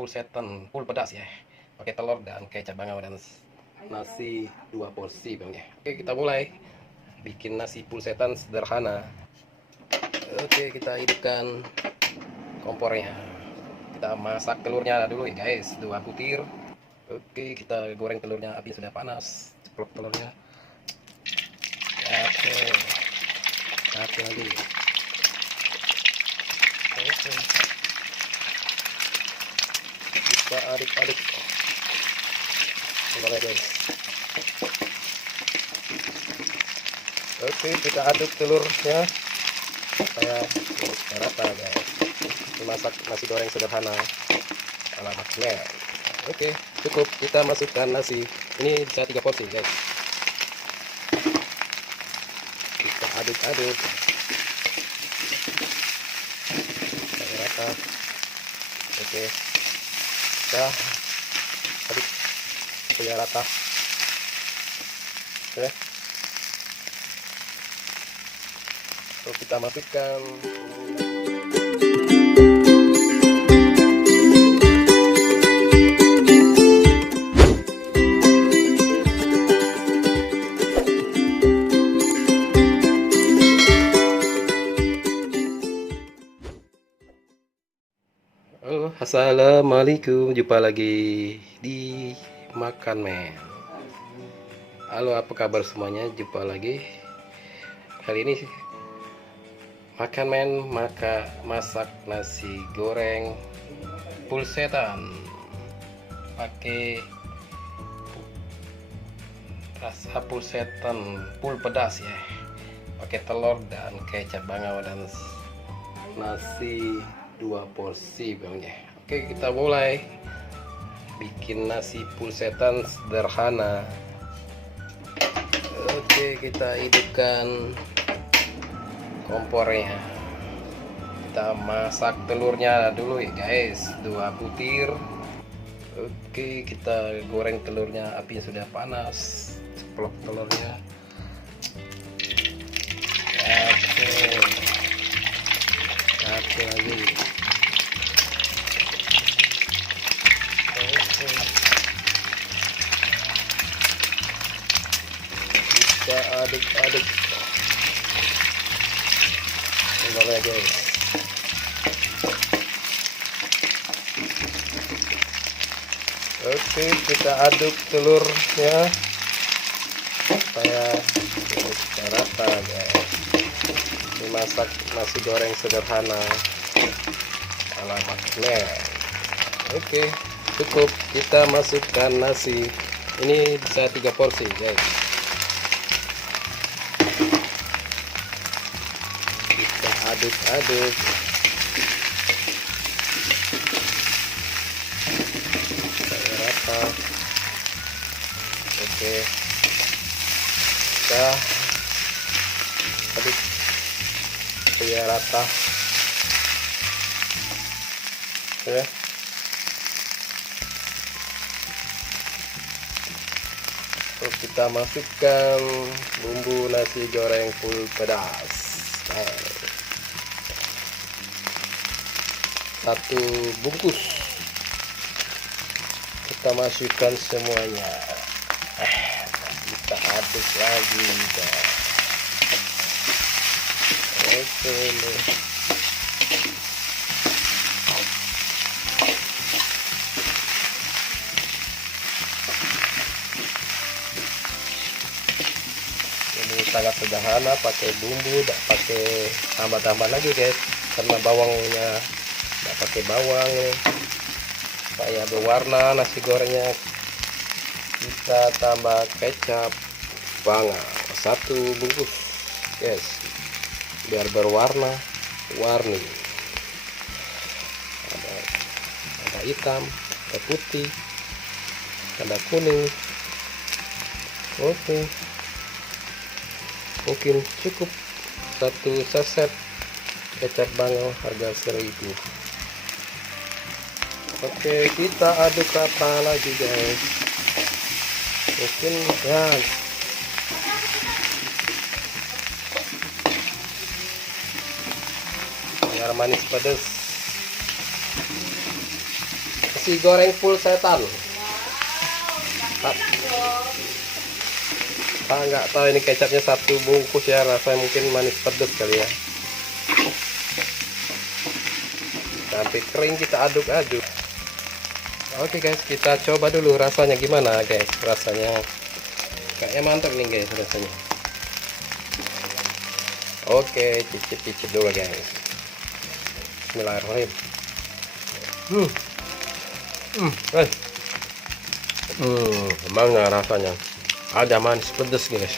pulsetan full pedas ya, pakai telur dan kecap bangau dan nasi 2 porsi bang ya. Oke, kita mulai bikin nasi pulsetan sederhana. Oke, kita hidupkan kompornya, kita masak telurnya dulu ya guys, 2 butir. Oke, kita goreng telurnya, api sudah panas, ceplok telurnya. Oke, satu lagi. Oke, kita aduk-aduk. Boleh guys. Oke, kita aduk telurnya supaya rata guys. Masak nasi goreng sederhana ala Makmer. Oke, cukup. Kita masukkan nasi. Ini bisa 3 porsi guys. Kita aduk-aduk supaya rata. Oke, kita aduk supaya rata. Oke, lalu kita masukkan Halo, assalamualaikum, jumpa lagi di Makan Men. Halo, apa kabar semuanya? Jumpa lagi. Kali ini Makan Men masak nasi goreng pulsetan pakai rasa pulsetan full pedas ya, pakai telur dan kecap bangau dan nasi 2 porsi bang ya. Oke, kita mulai bikin nasi pulsetan sederhana. Oke, kita hidupkan kompornya, kita masak telurnya dulu ya guys, 2 butir. Oke, kita goreng telurnya, api sudah panas, ceplok telurnya. Oke, satu lagi. Oke, kita aduk-aduk. Boleh guys. Oke, kita aduk telurnya supaya rata guys. Dimasak nasi goreng sederhana ala Makmer. Oke, cukup. Kita masukkan nasi. Ini bisa 3 porsi guys. Kita aduk-aduk supaya rata. Oke, kita aduk supaya rata ya. Terus kita masukkan bumbu nasi goreng full pedas. 1 bungkus. Kita masukkan semuanya. Kita aduk lagi guys. Oke nih. Ini sangat sederhana, pakai bumbu, tidak pakai tambah-tambah lagi guys, karena bawangnya tidak pakai bawang supaya berwarna nasi gorengnya. Kita tambah kecap bangau 1 bungkus guys, biar berwarna-warni. Ada hitam, ada putih, ada kuning. Oke, mungkin cukup 1 saset kecap bangau harga 1000. Oke, kita aduk rata lagi guys. Mungkin ya, biar manis pedas. nasi goreng full setan. Saya nggak tahu ini kecapnya satu bungkus ya, rasanya mungkin manis pedas kali ya. Sampai kering kita aduk-aduk. Oke guys, kita coba dulu rasanya gimana guys. Rasanya kayaknya mantap nih guys rasanya. Oke, cicip-cicip dulu guys. Bismillahirrahmanirrahim. Guys. Mana rasanya? Ada manis pedas nih guys.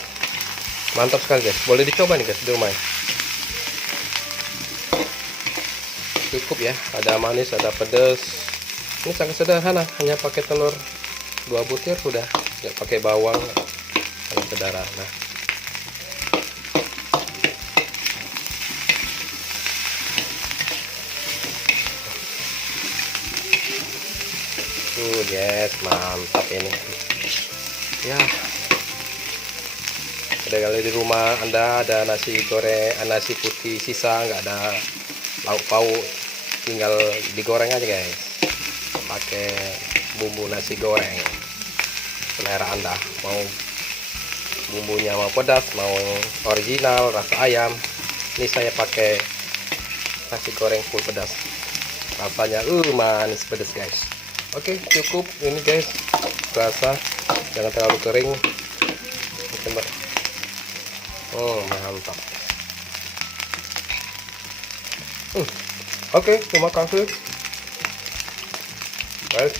Mantap sekali guys. Boleh dicoba nih guys di rumah. Cukup ya, ada manis, ada pedas. Ini sangat sederhana, hanya pakai telur 2 butir sudah, nggak pakai bawang, sangat sederhana. Guys, mantap ini. Ya, ada kali di rumah Anda ada nasi goreng, nasi putih sisa, nggak ada lauk pauk, tinggal digoreng aja guys, pakai bumbu nasi goreng selera Anda, mau bumbunya mau pedas, mau original rasa ayam. Ini saya pakai nasi goreng full pedas, rasanya manis pedas guys. Oke, cukup ini guys, rasa jangan terlalu kering. Mantap. Oke, terima kasih guys.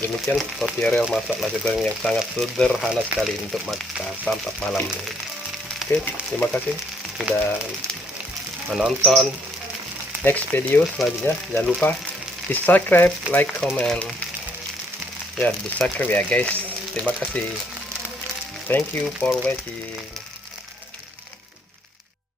Demikian tutorial masak nasi goreng yang sangat sederhana sekali untuk makan santap malam ini. Oke, terima kasih sudah menonton. Next video selanjutnya jangan lupa di subscribe, like, comment ya, di subscribe ya guys. Terima kasih, thank you for watching.